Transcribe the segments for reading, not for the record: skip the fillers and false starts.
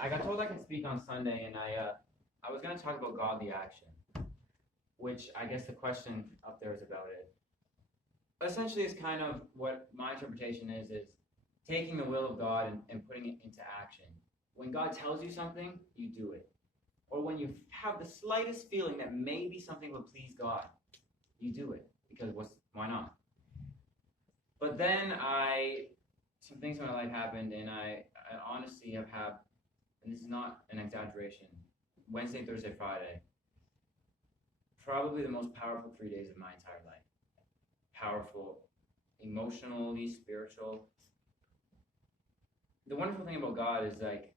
I got told I can speak on Sunday, and I was going to talk about godly action, which I guess the question up there is about it. Essentially, is kind of what my interpretation is taking the will of God and putting it into action. When God tells you something, you do it. Or when you have the slightest feeling that maybe something will please God, you do it. Because why not? But then some things in my life happened, and I honestly have had, and this is not an exaggeration, Wednesday, Thursday, Friday, probably the most powerful 3 days of my entire life. Powerful, emotionally, spiritual. The wonderful thing about God is, like,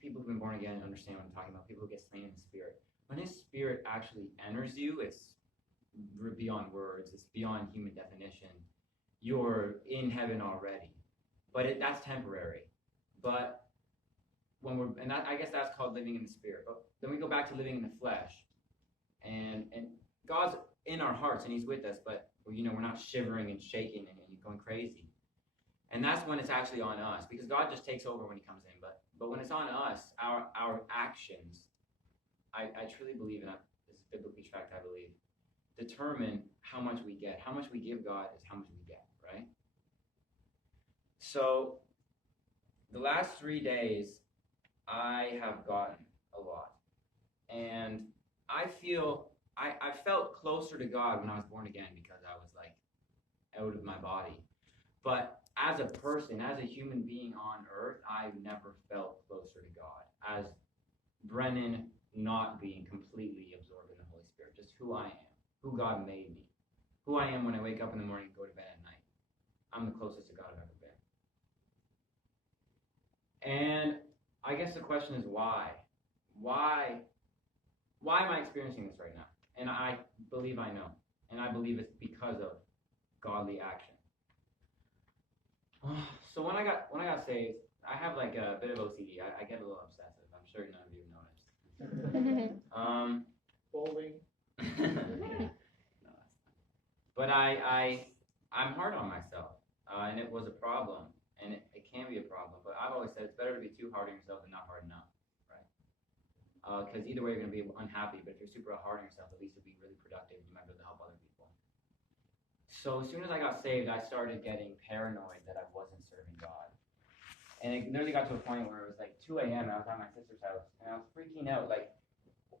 people who've been born again understand what I'm talking about. People who get slain in the Spirit. When His Spirit actually enters you, it's beyond words. It's beyond human definition. You're in heaven already. But that's temporary. But I guess that's called living in the Spirit. But then we go back to living in the flesh. And God's in our hearts, and He's with us, but we're not shivering and shaking and going crazy. And that's when it's actually on us, because God just takes over when He comes in. But when it's on us, our actions, I truly believe, and this is biblically tracked, I believe, determine how much we get. How much we give God is how much we get, right? So the last 3 days, I have gotten a lot. And I felt closer to God when I was born again, because I was like out of my body. But as a person, as a human being on earth, I've never felt closer to God. As Brennan, not being completely absorbed in the Holy Spirit, just who I am, who God made me, who I am when I wake up in the morning and go to bed at night. I'm the closest to God I've ever been. And I guess the question is why? Why am I experiencing this right now? And I believe I know. And I believe it's because of godly action. So when I got saved, I have like a bit of OCD. I get a little obsessive. I'm sure none of you noticed. Bowling. Yeah. No, but I'm hard on myself, and it was a problem, and it can be a problem. But I've always said it's better to be too hard on yourself than not hard enough, right? Because either way you're going to be unhappy. But if you're super hard on yourself, at least you'll be really productive. You might be able to help other people. So as soon as I got saved, I started getting paranoid that I wasn't serving God. And it literally got to a point where it was like 2 a.m. and I was at my sister's house, and I was freaking out, like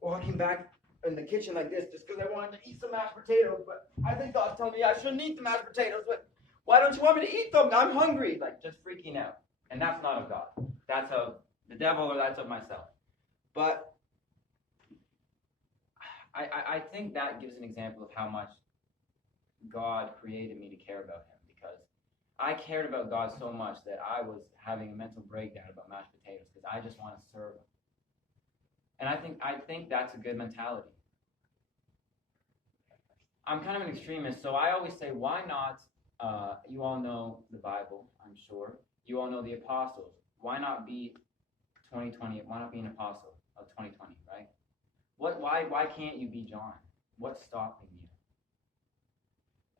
walking back in the kitchen like this just because I wanted to eat some mashed potatoes. But I think God's telling me I shouldn't eat the mashed potatoes. But why don't you want me to eat them? I'm hungry. Like, just freaking out. And that's not of God. That's of the devil, or that's of myself. But I think that gives an example of how much God created me to care about Him, because I cared about God so much that I was having a mental breakdown about mashed potatoes because I just want to serve Him. And I think that's a good mentality. I'm kind of an extremist, so I always say, why not? You all know the Bible, I'm sure. You all know the apostles. Why not be 2020? Why not be an apostle of 2020, right? Why can't you be John? What's stopping you?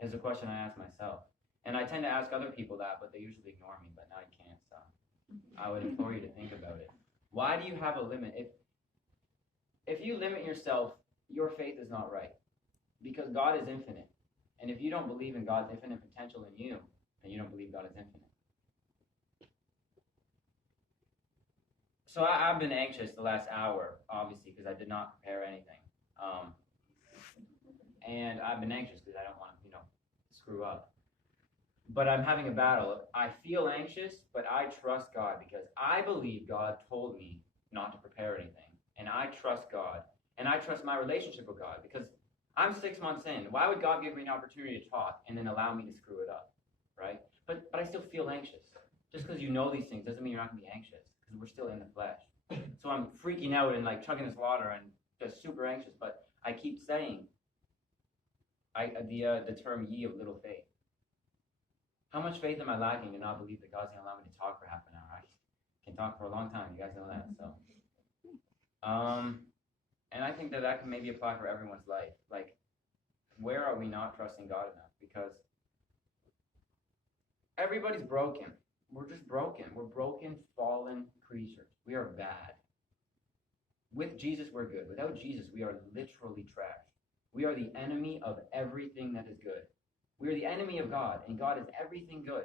Is a question I ask myself. And I tend to ask other people that, but they usually ignore me, but now you can't, so I would implore you to think about it. Why do you have a limit? If you limit yourself, your faith is not right, because God is infinite. And if you don't believe in God's infinite potential in you, then you don't believe God is infinite. So I've been anxious the last hour, obviously, because I did not prepare anything. And I've been anxious because I don't want to, screw up. But I'm having a battle. I feel anxious, but I trust God, because I believe God told me not to prepare anything. And I trust God. And I trust my relationship with God, because I'm 6 months in. Why would God give me an opportunity to talk and then allow me to screw it up, right? But I still feel anxious. Just because you know these things doesn't mean you're not going to be anxious, because we're still in the flesh. So I'm freaking out and like chugging this water and just super anxious. But I keep saying the term "ye of little faith." How much faith am I lacking to not believe that God's going to allow me to talk for half an hour? I can talk for a long time. You guys know that. So, and I think that can maybe apply for everyone's life. Like, where are we not trusting God enough? Because everybody's broken. We're just broken. We're broken, fallen creatures. are bad. With Jesus, we're good. Without Jesus, we are literally trash. We are the enemy of everything that is good. We are the enemy of God, and God is everything good.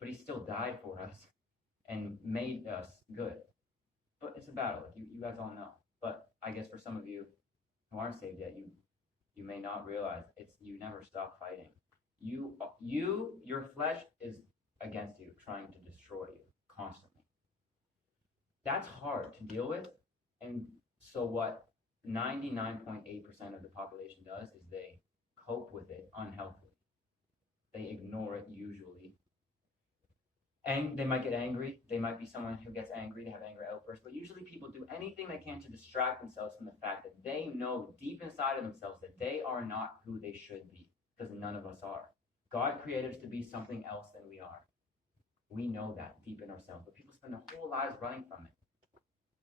But he still died for us and made us good. But it's a battle. You guys all know. But I guess for some of you who aren't saved yet, you may not realize you never stop fighting. Your flesh is against you, trying to destroy you constantly. That's hard to deal with. And so what 99.8% of the population does is they cope with it unhealthily. They ignore it usually. And they might get angry. They might be someone who gets angry. They have anger outbursts. But usually people do anything they can to distract themselves from the fact that they know deep inside of themselves that they are not who they should be, because none of us are. God created us to be something else than we are. We know that deep in ourselves. But people spend their whole lives running from it.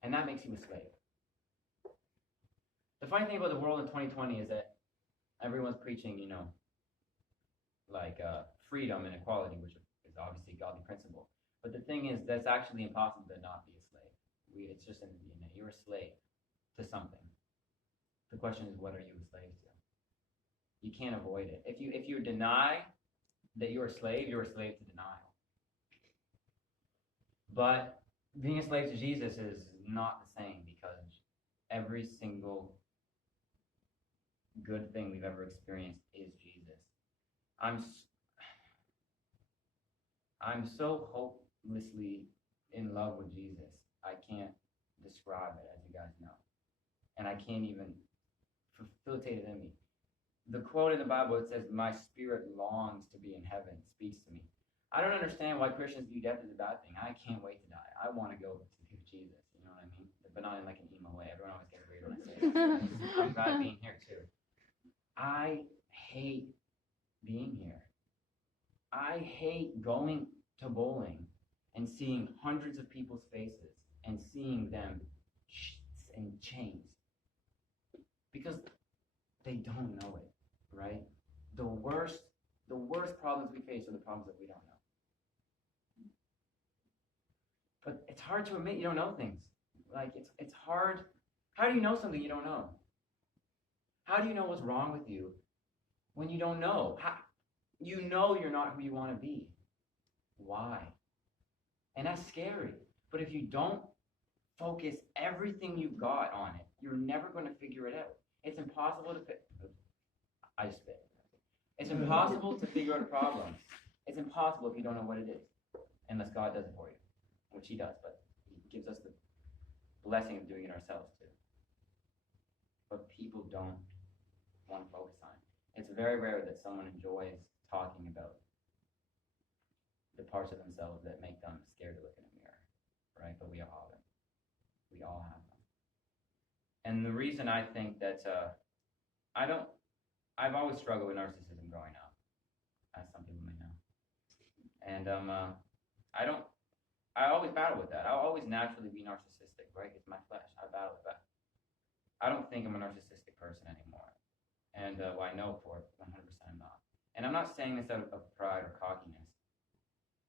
And that makes you a slave. The funny thing about the world in 2020 is that everyone's preaching, freedom and equality, which is obviously a godly principle. But the thing is, that's actually impossible to not be a slave. It's just in the DNA. You're a slave to something. The question is, what are you a slave to? You can't avoid it. If you deny that you're a slave to denial. But being a slave to Jesus is not the same, because every single good thing we've ever experienced is Jesus. I'm so hopelessly in love with Jesus. I can't describe it, as you guys know. And I can't even facilitate it in me. The quote in the Bible, it says, "My spirit longs to be in heaven," speaks to me. I don't understand why Christians view death as a bad thing. I can't wait to die. I want to go to Jesus, you know what I mean? But not in like an emo way. Everyone always gets weird when I say that. I'm glad being here too. I hate being here. I hate going to bowling and seeing hundreds of people's faces and seeing them in chains, because they don't know it, right? The worst problems we face are the problems that we don't know. But it's hard to admit you don't know things. Like, it's hard. How do you know something you don't know? How do you know what's wrong with you when you don't know? You know you're not who you want to be. Why? And that's scary. But if you don't focus everything you've got on it, you're never going to figure it out. It's impossible to I just spit. It's impossible to figure out a problem. It's impossible if you don't know what it is, unless God does it for you, which he does, but he gives us the blessing of doing it ourselves too. But people don't want to focus on it. It's very rare that someone enjoys talking about the parts of themselves that make them scared to look in a mirror, right? But we all have them. We all have them. And the reason I think that I've always struggled with narcissism growing up, as some people may know. And I always battle with that. I'll always naturally be narcissistic, right? It's my flesh. I battle with that. I don't think I'm a narcissistic person anymore. And I know for 100% I'm not. And I'm not saying this out of pride or cockiness,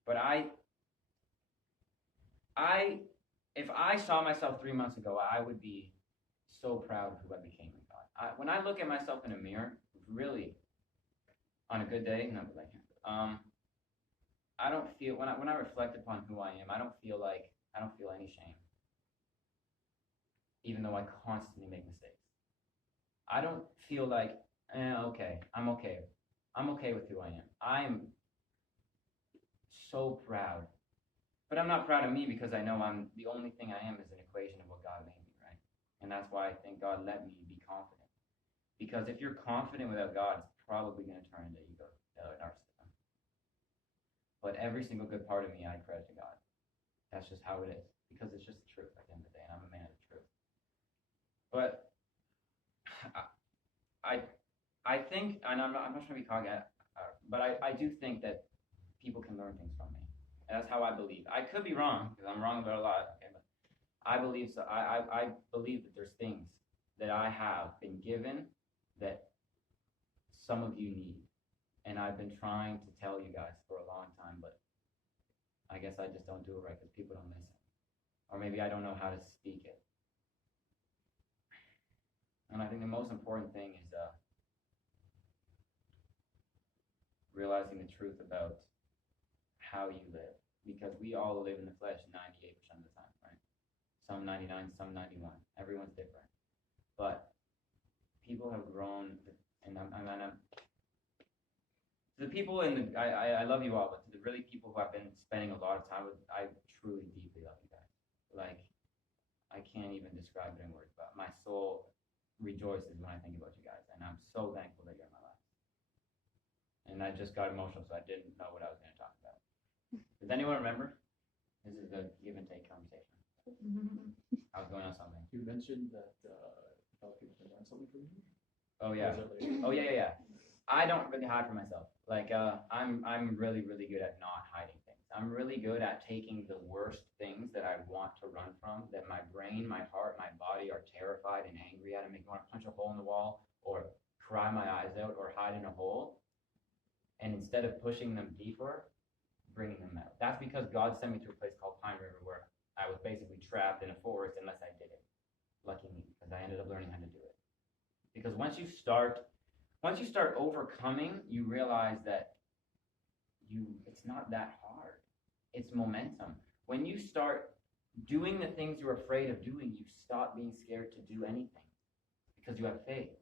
but if I saw myself 3 months ago, I would be so proud of who I became in God. When I look at myself in a mirror, really, on a good day, I don't feel, when I reflect upon who I am, I don't feel any shame, even though I constantly make mistakes. I don't feel like, okay, I'm okay with who I am. I'm so proud. But I'm not proud of me, because I know the only thing I am is an equation of what God made me, right? And that's why I think God let me be confident. Because if you're confident without God, it's probably going to turn into ego, narcissism. But every single good part of me, I credit to God. That's just how it is. Because it's just the truth at the end of the day, and I'm a man of the truth. But I think, and I'm not trying to be cocky, but I do think that people can learn things from me. And that's how I believe. I could be wrong, because I'm wrong about a lot. Okay, but I believe so. I believe that there's things that I have been given that some of you need. And I've been trying to tell you guys for a long time, but I guess I just don't do it right because people don't listen. or maybe I don't know how to speak it. And I think the most important thing is realizing the truth about how you live, because we all live in the flesh 98% of the time, right? Some 99, some 91. Everyone's different. But people have grown, and the people I love you all, but to the really people who I've been spending a lot of time with, I truly, deeply love you guys. Like, I can't even describe it in words, but my soul rejoices when I think about you guys, and I'm so thankful that you're in my life. And I just got emotional, so I didn't know what I was going to talk about. Does anyone remember? This is a give and take conversation. I was going on something. You mentioned that people can learn something from you. Oh yeah. Oh yeah. I don't really hide from myself. Like I'm really good at not hiding things. I'm really good at taking the worst things that I want to run from, that my brain, my heart, my body are terrified and angry at, and make me want to punch a hole in the wall or cry my eyes out or hide in a hole. And instead of pushing them deeper, bringing them out. That's because God sent me to a place called Pine River, where I was basically trapped in a forest unless I did it. Lucky me, because I ended up learning how to do it. Because once you start overcoming, you realize that it's not that hard. It's momentum. When you start doing the things you're afraid of doing, you stop being scared to do anything because you have faith.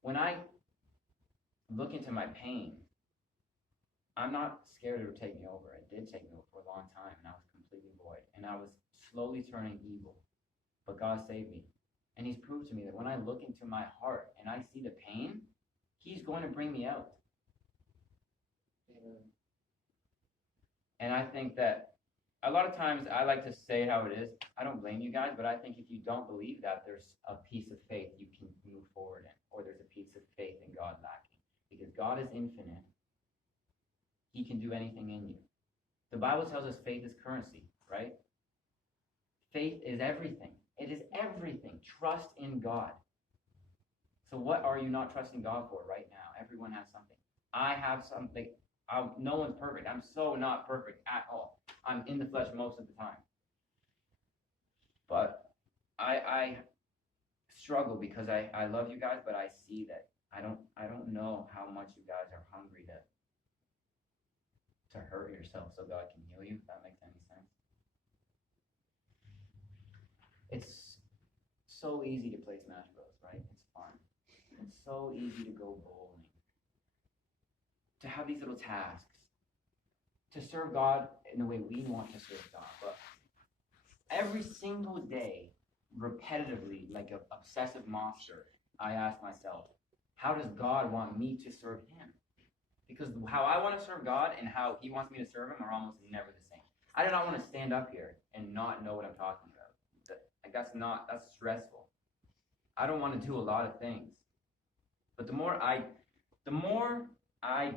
When I look into my pain, I'm not scared it would take me over. It did take me over for a long time, and I was completely void. And I was slowly turning evil. But God saved me. And He's proved to me that when I look into my heart and I see the pain, He's going to bring me out. Amen. And I think that a lot of times I like to say it how it is. I don't blame you guys, but I think if you don't believe that, there's a piece of faith you can move forward in, or there's a piece of faith in God lacking. Because God is infinite. He can do anything in you. The Bible tells us faith is currency, right? Faith is everything. It is everything. Trust in God. So what are you not trusting God for right now? Everyone has something. I have something. No one's perfect. I'm so not perfect at all. I'm in the flesh most of the time. But I struggle because I love you guys, but I see that I don't know how much you guys are hungry to hurt yourself so God can heal you, if that makes any sense. It's so easy to play Smash Bros, right? It's fun. It's so easy to go bowling, to have these little tasks, to serve God in the way we want to serve God. But every single day, repetitively, like an obsessive monster, I ask myself, how does God want me to serve Him? Because how I want to serve God and how He wants me to serve Him are almost never the same. I do not want to stand up here and not know what I'm talking about. That's stressful. I don't want to do a lot of things. But the more I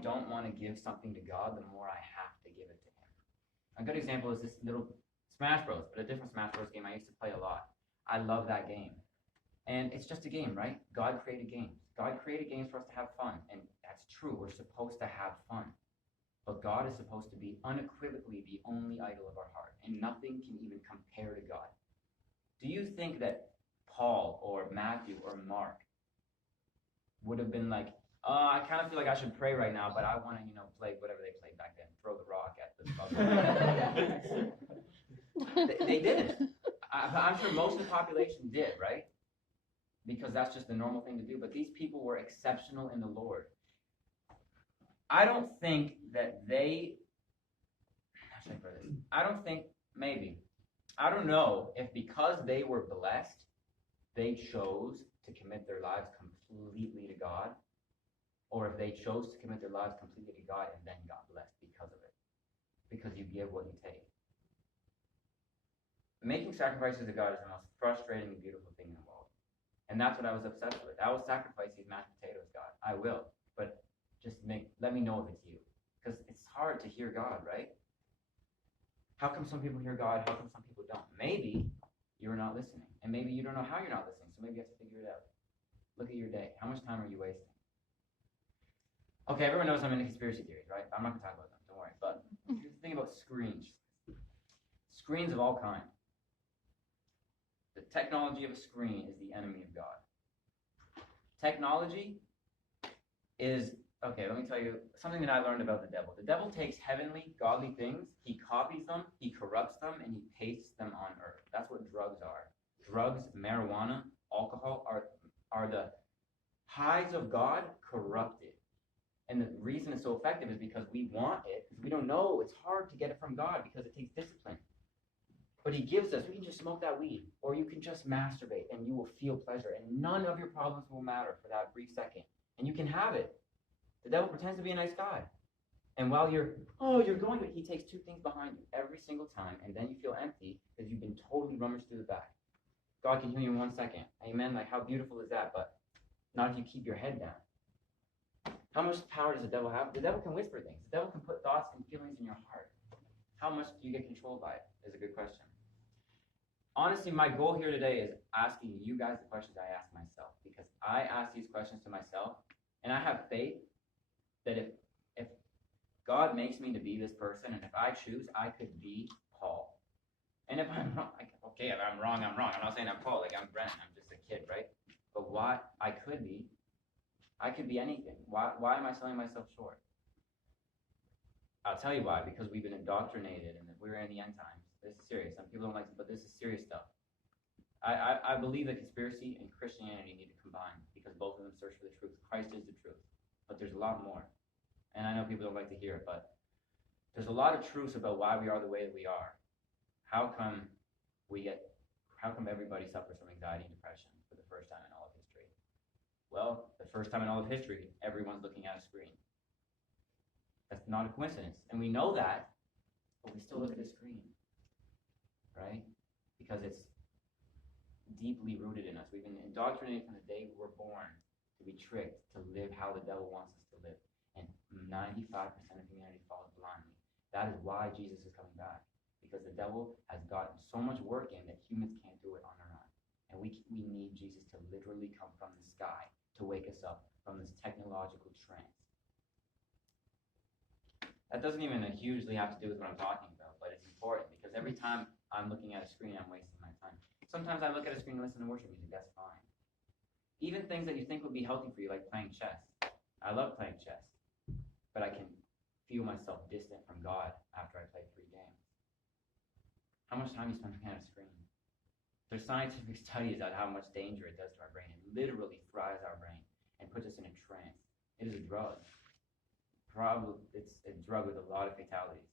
don't want to give something to God, the more I have to give it to Him. A good example is this little Smash Bros, but a different Smash Bros game I used to play a lot. I love that game. And it's just a game, right? God created games. God created games for us to have fun. And that's true. We're supposed to have fun. But God is supposed to be unequivocally the only idol of our heart. And nothing can even compare to God. Do you think that Paul or Matthew or Mark would have been like, I kind of feel like I should pray right now, but I want to, play whatever they played back then, throw the rock at the They didn't. I'm sure most of the population did, right? Because that's just the normal thing to do. But these people were exceptional in the Lord. I don't think that I don't know if because they were blessed, they chose to commit their lives completely to God, or if they chose to commit their lives completely to God and then got blessed because of it. Because you give what you take. Making sacrifices to God is the most frustrating and beautiful thing in the world. And that's what I was obsessed with. I will sacrifice these mashed potatoes, God. I will. But just let me know if it's you. Because it's hard to hear God, right? How come some people hear God? How come some people don't? Maybe you're not listening. And maybe you don't know how you're not listening. So maybe you have to figure it out. Look at your day. How much time are you wasting? Okay, everyone knows I'm into conspiracy theories, right? I'm not going to talk about them. Don't worry. But here's the thing about screens. Screens of all kinds. The technology of a screen is the enemy of God. Technology is, okay, let me tell you something that I learned about the devil. The devil takes heavenly, godly things, he copies them, he corrupts them, and he pastes them on earth. That's what drugs are. Drugs, marijuana, alcohol are the highs of God corrupted. And the reason it's so effective is because we want it, because we don't know. It's hard to get it from God because it takes discipline. But he gives us, we can just smoke that weed, or you can just masturbate and you will feel pleasure, and none of your problems will matter for that brief second. And you can have it. The devil pretends to be a nice guy. And while you're going, he takes two things behind you every single time, and then you feel empty because you've been totally rummaged through the back. God can heal you in 1 second. Amen? Like, how beautiful is that? But not if you keep your head down. How much power does the devil have? The devil can whisper things. The devil can put thoughts and feelings in your heart. How much do you get controlled by it is a good question. Honestly, my goal here today is asking you guys the questions I ask myself, because I ask these questions to myself, and I have faith that if God makes me to be this person, and if I choose, I could be Paul. And if I'm wrong, okay, if I'm wrong, I'm wrong. I'm not saying I'm Paul, like I'm Brennan. I'm just a kid, right? But why I could be anything. Why am I selling myself short? I'll tell you why, because we've been indoctrinated and we're in the end times. This is serious. Some people don't like it, but this is serious stuff. I believe that conspiracy and Christianity need to combine because both of them search for the truth. Christ is the truth. But there's a lot more. And I know people don't like to hear it, but there's a lot of truths about why we are the way that we are. How come everybody suffers from anxiety and depression for the first time in all of history? Well, the first time in all of history, everyone's looking at a screen. That's not a coincidence. And we know that, but we still look at a screen, right? Because it's deeply rooted in us. We've been indoctrinated from the day we're born to be tricked, to live how the devil wants us to live. And 95% of humanity follows blindly. That is why Jesus is coming back. Because the devil has gotten so much work in that humans can't do it on their own. And we need Jesus to literally come from the sky to wake us up from this technological trance. That doesn't even hugely have to do with what I'm talking about, but it's important because every time I'm looking at a screen, I'm wasting my time. Sometimes I look at a screen and listen to worship music, that's fine. Even things that you think would be healthy for you, like playing chess. I love playing chess, but I can feel myself distant from God after I play 3 games. How much time you spend looking at a screen? There's scientific studies on how much danger it does to our brain. It literally fries our brain and puts us in a trance. It is a drug. It's a drug with a lot of fatalities.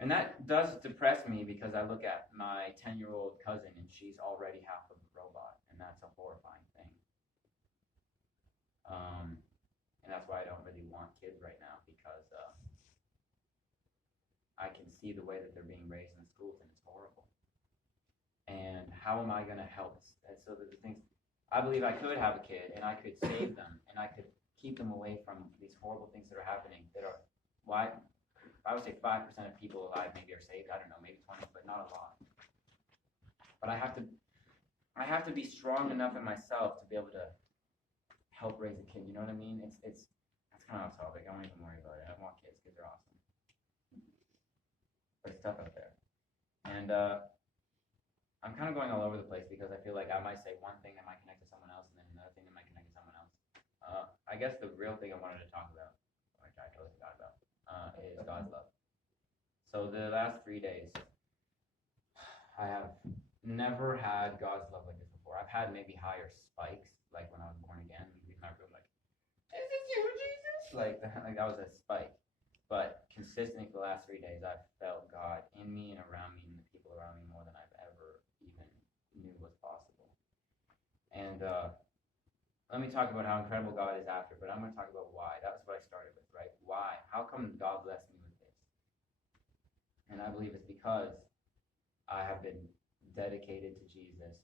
And that does depress me because I look at my 10-year-old cousin and she's already half of a robot, and that's a horrifying thing. And that's why I don't really want kids right now, because I can see the way that they're being raised in the schools, and it's horrible. And how am I going to help? And so the things, I believe I could have a kid, and I could save them, and I could keep them away from these horrible things that are happening. Why? I would say 5% of people alive maybe are saved. I don't know, maybe 20, but not a lot. But I have to be strong enough in myself to be able to help raise a kid. You know what I mean? That's kind of off topic. I don't even worry about it. I want kids. Kids are awesome. But it's tough out there. And I'm kind of going all over the place because I feel like I might say one thing that might connect to someone else, and then another thing that might connect to someone else. I guess the real thing I wanted to talk about, which I totally forgot about, is God's love. So the last 3 days, I have never had God's love like this before. I've had maybe higher spikes, like when I was born again. You'd be in my room like, "Is this you, Jesus?" Like that was a spike. But consistently for the last 3 days, I've felt God in me and around me and the people around me more than I've ever even knew was possible. And let me talk about how incredible God is after, but I'm going to talk about why. That was what I started with, right? Why? How come God blessed me with this? And I believe it's because I have been dedicated to Jesus.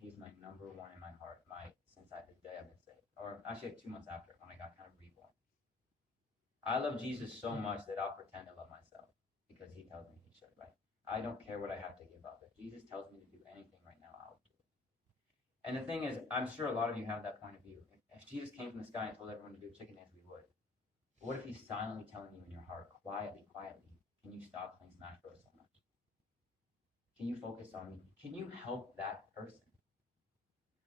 He's my number one in my heart since the day I've been saved. Or actually 2 months after, when I got kind of reborn. I love Jesus so much that I'll pretend to love myself because he tells me he should, right? I don't care what I have to give up. If Jesus tells me to do anything right now, I'll do it. And the thing is, I'm sure a lot of you have that point of view. If Jesus came from the sky and told everyone to do a chicken dance, we would. But what if he's silently telling you in your heart, quietly, can you stop playing Smash Bros so much? Can you focus on me? Can you help that person?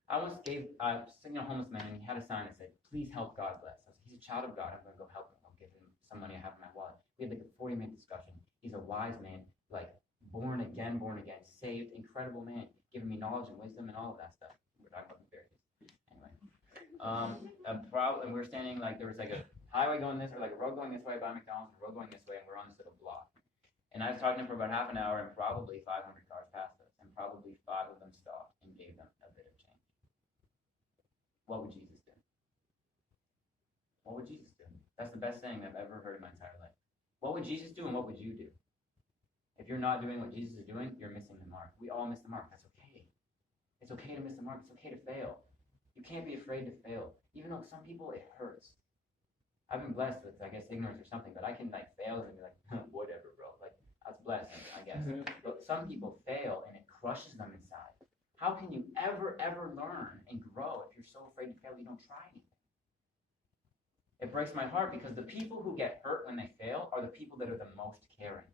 I once gave, sitting a homeless man, and he had a sign that said, please help God bless. I was like, he's a child of God. I'm going to go help him. I'll give him some money I have in my wallet. We had like a 40-minute discussion. He's a wise man, like born again, saved, incredible man, giving me knowledge and wisdom and all of that stuff. We're talking about conspiracies. Anyway. And we were standing, like, there was like a highway going this, or like a road going this way by McDonald's, and a road going this way, and we're on this little block. And I was talking to him for about half an hour, and probably 500 cars passed us, and probably 5 of them stopped and gave them a bit of change. What would Jesus do? What would Jesus do? That's the best thing I've ever heard in my entire life. What would Jesus do, and what would you do? If you're not doing what Jesus is doing, you're missing the mark. We all miss the mark. That's okay. It's okay to miss the mark. It's okay to fail. You can't be afraid to fail. Even though some people, it hurts. I've been blessed with, I guess, ignorance or something, but I can, like, fail and be like, whatever, bro. Like, that's blessing, I guess. But some people fail, and it crushes them inside. How can you ever learn and grow if you're so afraid to fail you don't try anything? It breaks my heart because the people who get hurt when they fail are the people that are the most caring.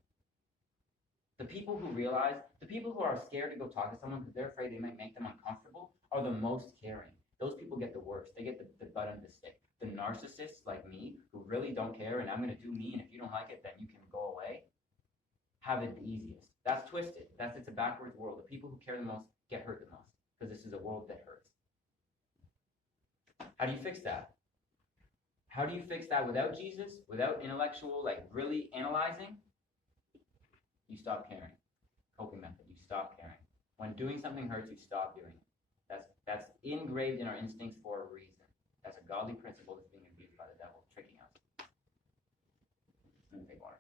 The people who realize, the people who are scared to go talk to someone because they're afraid they might make them uncomfortable are the most caring. Those people get the worst. They get the butt end of the stick. The narcissists like me, who really don't care, and I'm going to do me, and if you don't like it, then you can go away, have it the easiest. That's twisted. It's a backwards world. The people who care the most get hurt the most, because this is a world that hurts. How do you fix that? How do you fix that without Jesus, without intellectual, like really analyzing? You stop caring. Coping method. You stop caring. When doing something hurts, you stop doing it. That's engraved in our instincts for a reason. That's a godly principle that's being abused by the devil, tricking us. Let me take water.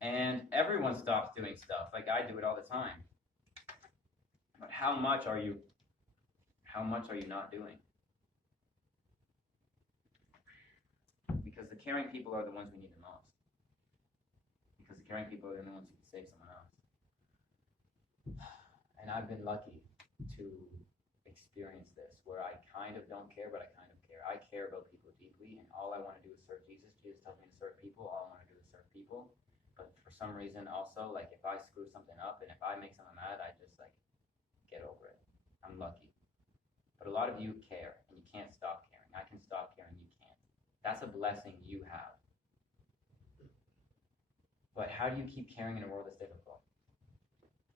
And everyone stops doing stuff. Like, I do it all the time. But how much are you not doing? Because the caring people are the ones we need the most. Because the caring people are the ones who can save someone else. And I've been lucky to experience this, where I kind of don't care, but I kind of care. I care about people deeply, and all I want to do is serve Jesus. Jesus tells me to serve people. All I want to do is serve people. But for some reason, also, like, if I screw something up and if I make someone mad, I just, like, get over it. I'm lucky. But a lot of you care, and you can't stop caring. I can stop caring. You can't. That's a blessing you have. But how do you keep caring in a world that's difficult?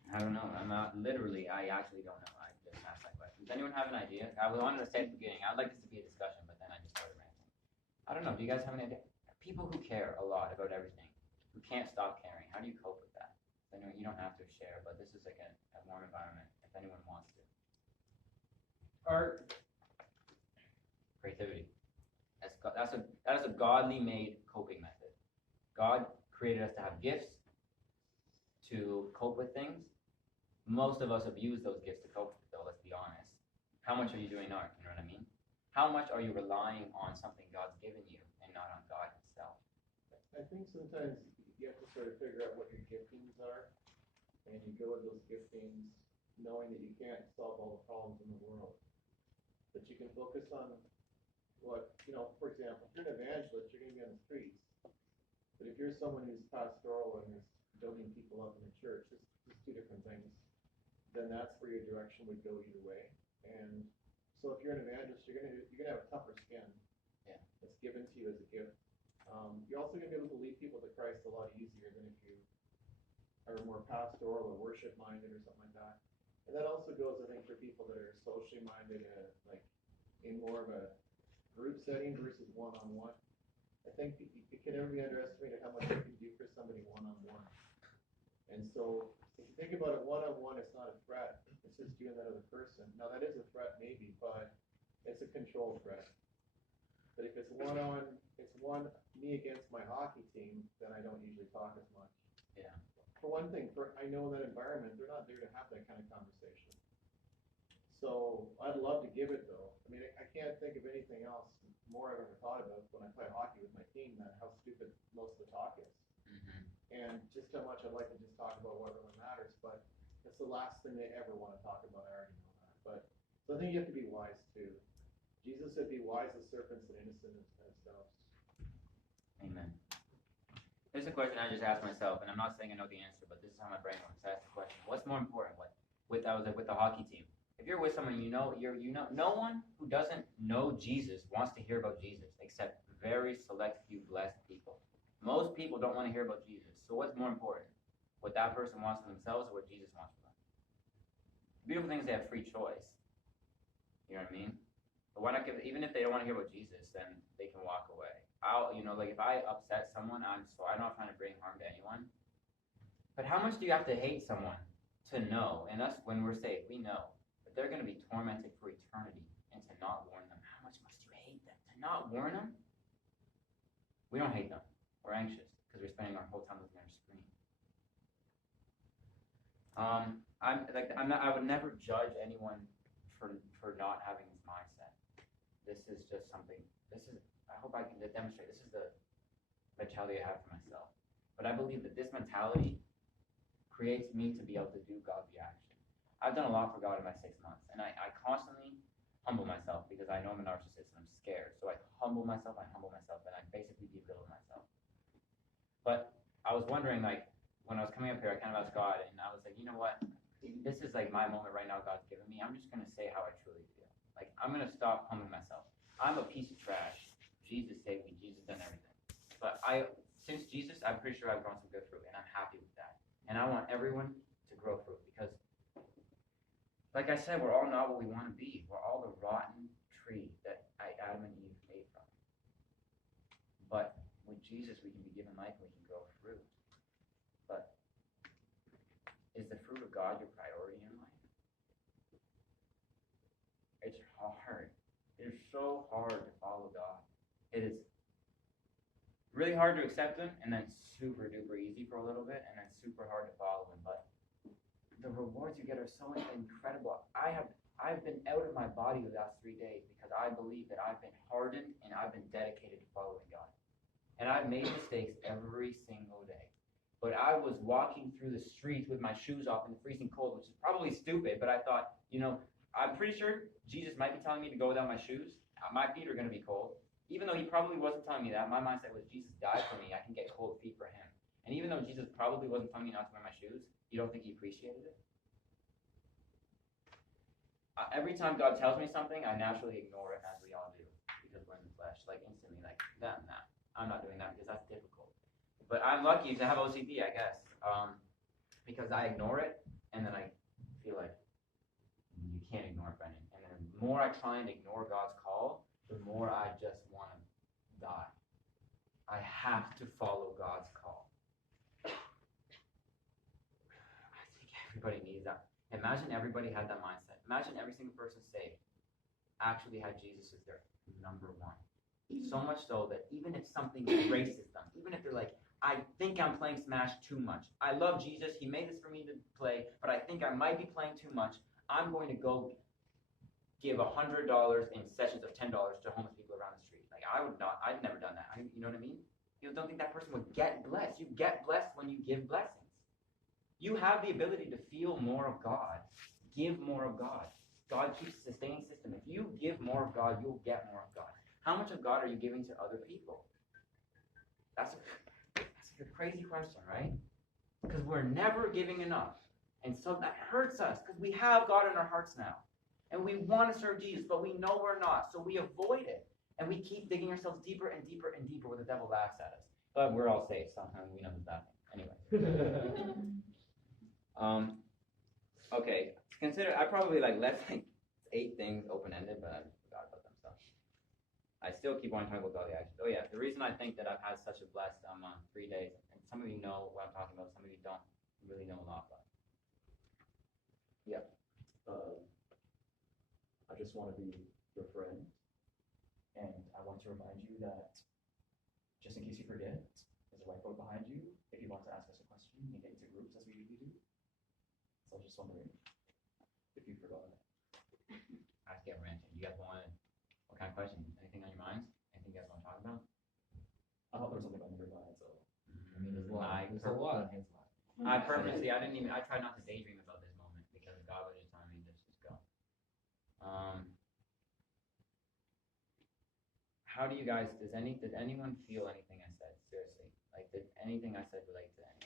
I don't know. I actually don't know. I just asked that question. Does anyone have an idea? I wanted to say at the beginning, I'd like this to be a discussion, but then I just started ranting. I don't know. Do you guys have an idea? People who care a lot about everything, who can't stop caring, how do you cope with that? Anyway, you don't have to share, but this is like a warm environment if anyone wants to. Art. Creativity. That is a godly made coping method. God created us to have gifts to cope with things. Most of us abuse those gifts to cope with, though, let's be honest. How much are you doing art? You know what I mean? How much are you relying on something God's given you and not on God himself? I think sometimes you have to sort of figure out what your giftings are, and you go with those giftings knowing that you can't solve all the problems in the world. But you can focus on what, for example, if you're an evangelist, you're going to be on the streets. But if you're someone who's pastoral and is building people up in the church, it's two different things. Then that's where your direction would go either way. And so if you're an evangelist, you're gonna have a tougher skin. Yeah. It's given to you as a gift. You're also gonna be able to lead people to Christ a lot easier than if you are more pastoral or worship minded or something like that. And that also goes, I think, for people that are socially minded, like in more of a group setting versus one-on-one. I think it can never be underestimated how much you can do for somebody one-on-one. And so, if you think about it, one-on-one, it's not a threat. It's just you and that other person. Now, that is a threat, maybe, but it's a controlled threat. But if it's one me against my hockey team, then I don't usually talk as much. Yeah. For one thing, I know in that environment, they're not there to have that kind of conversation. So, I'd love to give it, though. I mean, I can't think of anything else more I've ever thought about when I play hockey with my team than how stupid most of the talk is. Mm-hmm. And just how much I'd like to just talk about what really matters, but it's the last thing they ever want to talk about. I already know that. But so I think you have to be wise too. Jesus said, "Be wise as serpents and innocent as doves." Amen. Here's a question I just asked myself, and I'm not saying I know the answer, but this is how my brain works. I asked the question: what's more important? With the hockey team. If you're with someone no one who doesn't know Jesus wants to hear about Jesus, except very select few blessed people. Most people don't want to hear about Jesus. So what's more important? What that person wants for themselves or what Jesus wants for them? The beautiful thing is they have free choice. You know what I mean? But why not give, even if they don't want to hear about Jesus, then they can walk away. Like if I upset someone, I'm not trying to bring harm to anyone. But how much do you have to hate someone to know? And us, when we're saved, we know that they're going to be tormented for eternity, and to not warn them. How much must you hate them to not warn them? We don't hate them. We're anxious because we're spending our whole time looking at our screen. I would never judge anyone for not having this mindset. This is just something. I hope I can demonstrate. This is the mentality I have for myself. But I believe that this mentality creates me to be able to do godly action. I've done a lot for God in my 6 months, and I constantly humble myself because I know I'm a narcissist and I'm scared. So I humble myself, and I basically belittle myself. But I was wondering, like, when I was coming up here, I kind of asked God, and I was like, you know what? This is like my moment right now God's given me. I'm just going to say how I truly feel. Like, I'm going to stop humbling myself. I'm a piece of trash. Jesus saved me. Jesus done everything. But since Jesus, I'm pretty sure I've grown some good fruit, and I'm happy with that. And I want everyone to grow fruit because, like I said, we're all not what we want to be. We're all the rotten tree that Adam and Eve made from. But with Jesus, we can be given life and we can grow fruit. But is the fruit of God your priority in life? It's hard. It is so hard to follow God. It is really hard to accept Him, and then super duper easy for a little bit, and then super hard to follow Him. But the rewards you get are so incredible. I've been out of my body the last 3 days because I believe that I've been hardened and I've been dedicated to following God. And I've made mistakes every single day. But I was walking through the streets with my shoes off in the freezing cold, which is probably stupid, but I thought, I'm pretty sure Jesus might be telling me to go without my shoes. My feet are going to be cold. Even though he probably wasn't telling me that, my mindset was Jesus died for me. I can get cold feet for him. And even though Jesus probably wasn't telling me not to wear my shoes, you don't think he appreciated it? Every time God tells me something, I naturally ignore it, as we all do, because we're in the flesh, like instantly, like, nah, I'm not doing that because that's difficult. But I'm lucky to have OCD, I guess, because I ignore it, and then I feel like, you can't ignore it, Brennan. And then the more I try and ignore God's call, the more I just want to die. I have to follow God's call. I think everybody needs that. Imagine everybody had that mindset. Imagine every single person saved actually had Jesus as their number one. So much so that even if something erases them, even if they're like, I think I'm playing Smash too much. I love Jesus. He made this for me to play, but I think I might be playing too much. I'm going to go give $100 in sessions of $10 to homeless people around the street. Like, I've never done that. You know what I mean? You don't think that person would get blessed. You get blessed when you give blessings. You have the ability to feel more of God. Give more of God. God keeps a sustaining system. If you give more of God, you'll get more of God. How much of God are you giving to other people? That's a crazy question, right? Because we're never giving enough. And so that hurts us because we have God in our hearts now. And we want to serve Jesus, but we know we're not. So we avoid it. And we keep digging ourselves deeper and deeper and deeper where the devil laughs at us. But we're all safe. Sometimes we know who's laughing. Anyway. Okay. Consider, I probably left 8 things open-ended, but I forgot about them. So I still keep on talking about godly actions. Oh yeah, the reason I think that I've had such a blessed 3 days, and some of you know what I'm talking about, some of you don't really know a lot, but yeah. I just want to be your friend, and I want to remind you that, just in case you forget, there's a whiteboard behind you. If you want to ask us a question, you can get into groups as we usually do. So I was just wondering if you forgot it. I just get ranting. You guys want what kind of question? Anything on your minds? Anything you guys want to talk about? I thought there was something on your mind, so. I mean, there's a lot. There's a lot. I purposely, I tried not to daydream about this moment because God was just telling me just go. How do you guys, did anyone feel anything I said? Seriously. Like, did anything I said relate to anyone?